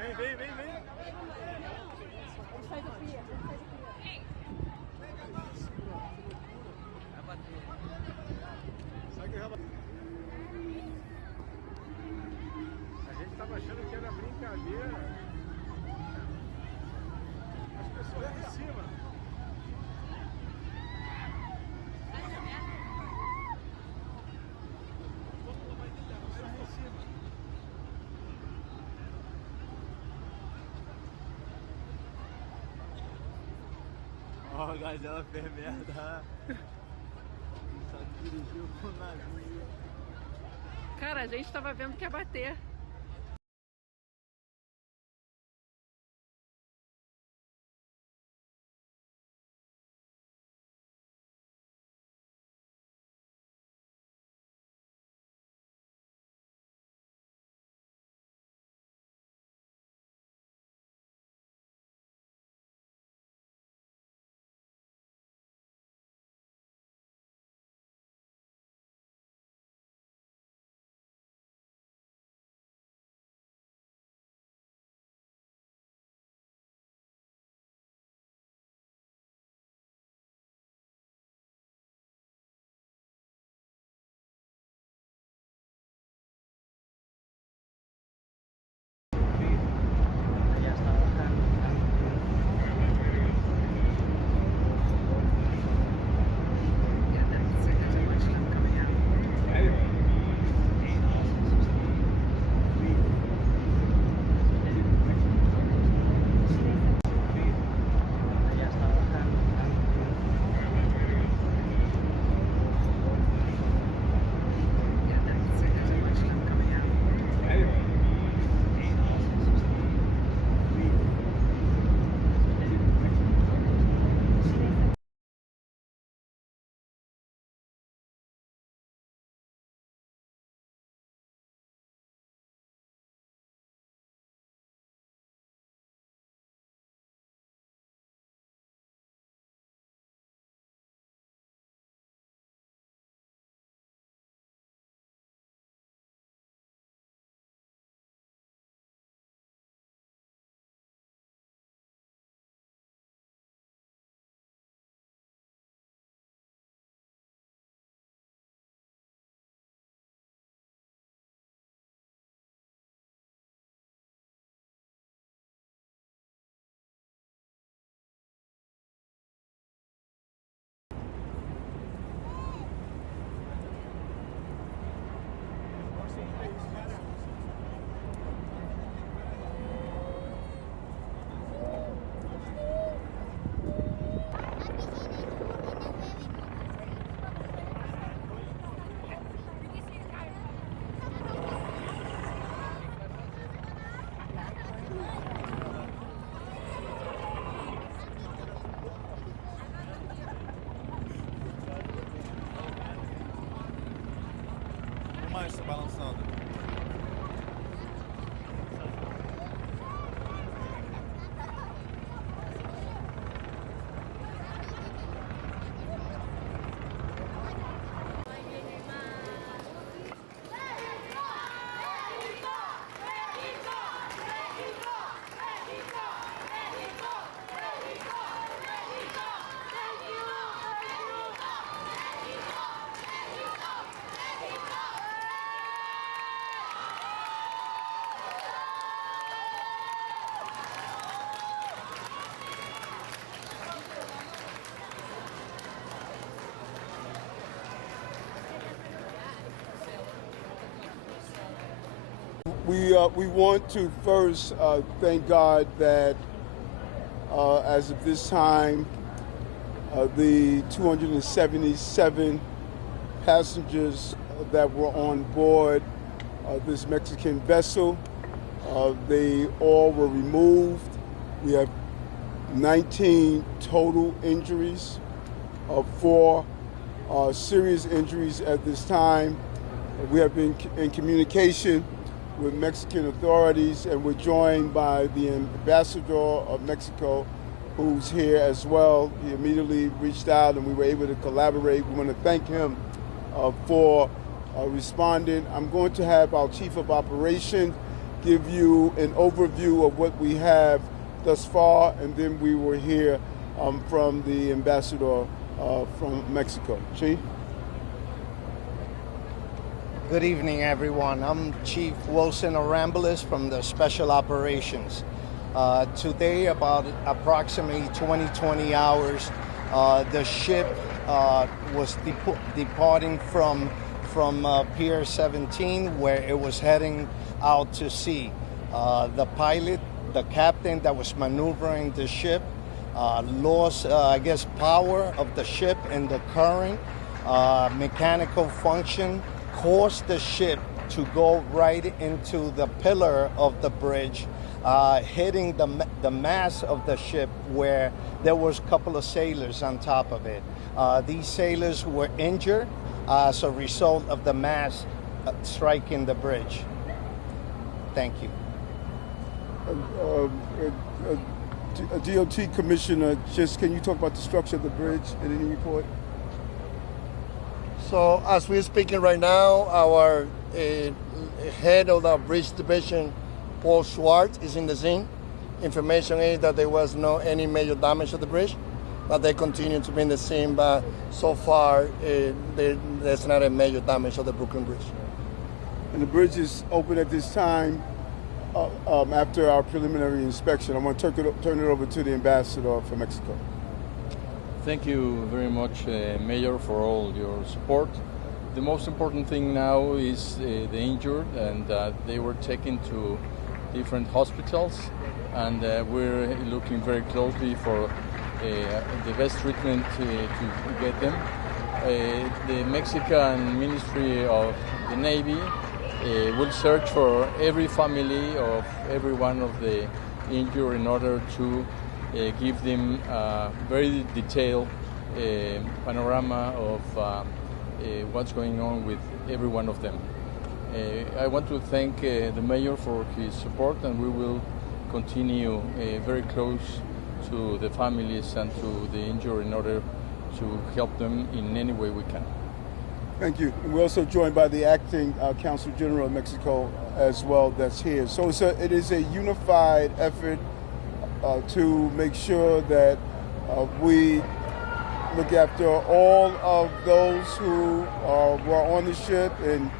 Vem. A gente tava achando que era brincadeira. As pessoas lá em cima. Ó, a gazela fez merda. Só dirigiu com o navio. Cara, a gente tava vendo que ia bater. Mancha balançando. We want to first thank God that as of this time, the 277 passengers that were on board this Mexican vessel, they all were removed. We have 19 total injuries, 4 serious injuries at this time. We have been in communication with Mexican authorities, and we're joined by the ambassador of Mexico, who's here as well. He immediately reached out and we were able to collaborate. We want to thank him for responding. I'm going to have our chief of operations give you an overview of what we have thus far, and then we will hear from the ambassador from Mexico. Chief? Good evening, everyone. I'm Chief Wilson Arambulis from the Special Operations. Today, about approximately 20 hours, the ship was departing from Pier 17, where it was heading out to sea. The pilot, the captain that was maneuvering the ship, lost, power of the ship and the current. Mechanical function caused the ship to go right into the pillar of the bridge, hitting the mast of the ship, where there was a couple of sailors on top of it. These sailors were injured as a result of the mast striking the bridge. Thank you. DOT Commissioner, just can you talk about the structure of the bridge in any report? So as we're speaking right now, our head of the bridge division, Paul Schwartz, is in the scene. Information is that there was no any major damage to the bridge, but they continue to be in the scene. But so far, there's not a major damage of the Brooklyn Bridge. And the bridge is open at this time after our preliminary inspection. I'm going to turn it over to the ambassador from Mexico. Thank you very much, Mayor, for all your support. The most important thing now is the injured, and they were taken to different hospitals, and we're looking very closely for the best treatment to get them. The Mexican Ministry of the Navy will search for every family of every one of the injured in order to give them a very detailed panorama of what's going on with every one of them. I want to thank the Mayor for his support, and we will continue very close to the families and to the injured in order to help them in any way we can. Thank you. And we're also joined by the acting Consul General of Mexico as well that's here. So it is a unified effort to make sure that we look after all of those who were on the ship. And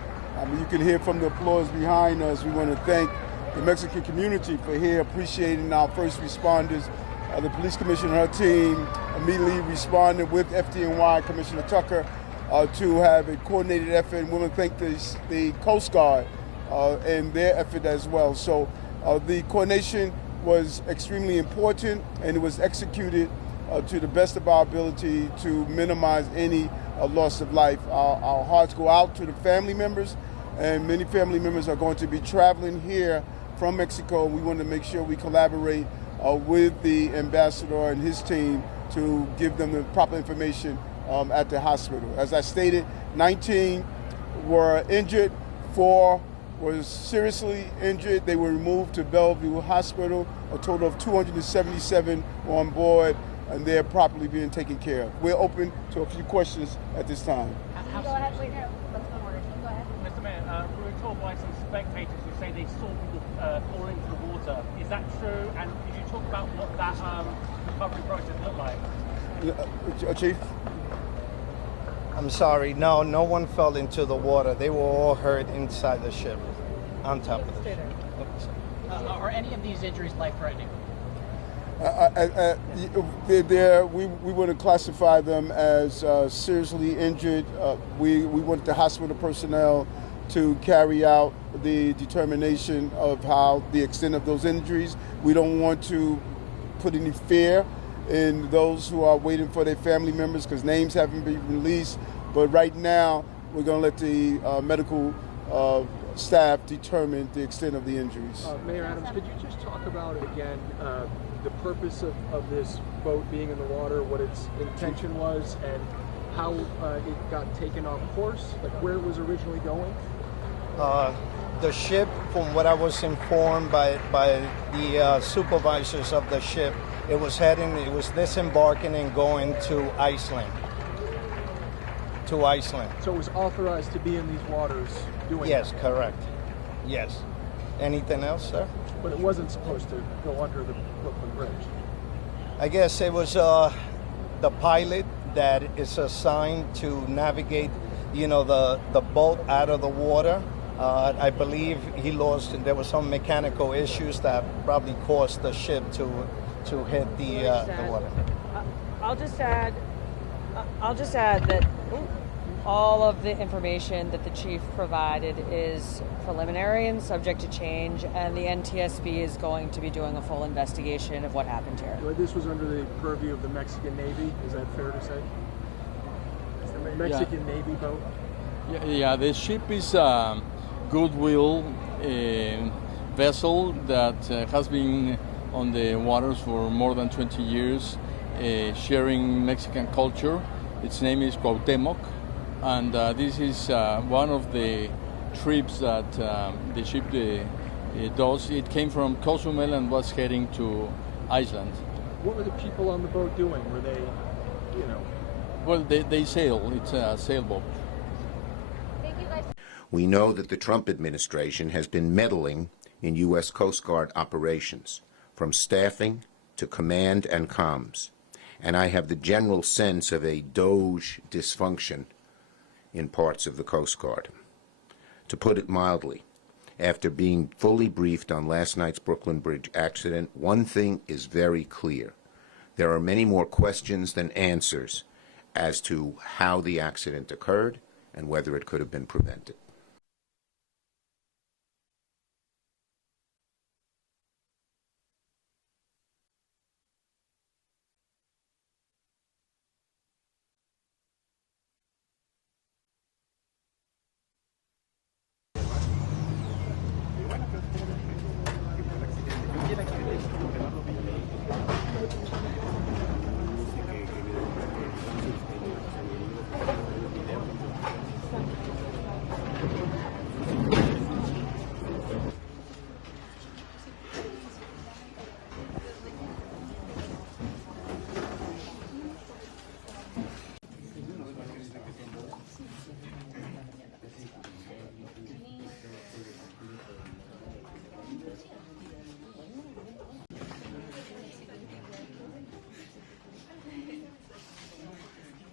you can hear from the applause behind us. We want to thank the Mexican community for here appreciating our first responders. The police commissioner and her team immediately responded with FDNY Commissioner Tucker to have a coordinated effort. And we want to thank the Coast Guard and their effort as well. So the coordination was extremely important, and it was executed to the best of our ability to minimize any loss of life. Our hearts go out to the family members, and many family members are going to be traveling here from Mexico. We want to make sure we collaborate with the ambassador and his team to give them the proper information at the hospital. As I stated, 19 were injured, 4 was seriously injured. They were removed to Bellevue Hospital. A total of 277 were on board, and they're properly being taken care of. We're open to a few questions at this time. Go ahead. Wait, no. Let's go order. Go ahead. Mr. Mayor, we were told by some spectators who say they saw people fall into the water. Is that true? And could you talk about what that recovery process looked like? Chief? I'm sorry, no one fell into the water. They were all hurt inside the ship, on top of the ship. Are any of these injuries life-threatening? We want to classify them as seriously injured. We want the hospital personnel to carry out the determination of how the extent of those injuries. We don't want to put any fear in those who are waiting for their family members because names haven't been released. But right now, we're going to let the medical staff determine the extent of the injuries. Mayor Adams, could you just talk about, again, the purpose of this boat being in the water, what its intention was, and how it got taken off course, like where it was originally going? The ship, from what I was informed by the supervisors of the ship, it was disembarking and going to Iceland. So it was authorized to be in these waters doing Yes, that? correct. Yes. Anything else, sir? But it wasn't supposed to go under the Brooklyn Bridge. I guess it was the pilot that is assigned to navigate, the boat out of the water. I believe he lost. There were some mechanical issues that probably caused the ship to hit the water. I'll just add that all of the information that the chief provided is preliminary and subject to change, and the NTSB is going to be doing a full investigation of what happened here. Well, this was under the purview of the Mexican Navy. Is that fair to say? It's the Mexican Navy boat. Yeah, the ship is a goodwill vessel that has been on the waters for more than 20 years, sharing Mexican culture. Its name is Cuauhtemoc, and this is one of the trips that the ship does. It came from Cozumel and was heading to Iceland. What were the people on the boat doing? Were they, Well, they sail. It's a sailboat. We know that the Trump administration has been meddling in U.S. Coast Guard operations, from staffing to command and comms. And I have the general sense of a Doge dysfunction in parts of the Coast Guard. To put it mildly, after being fully briefed on last night's Brooklyn Bridge accident, one thing is very clear. There are many more questions than answers as to how the accident occurred and whether it could have been prevented.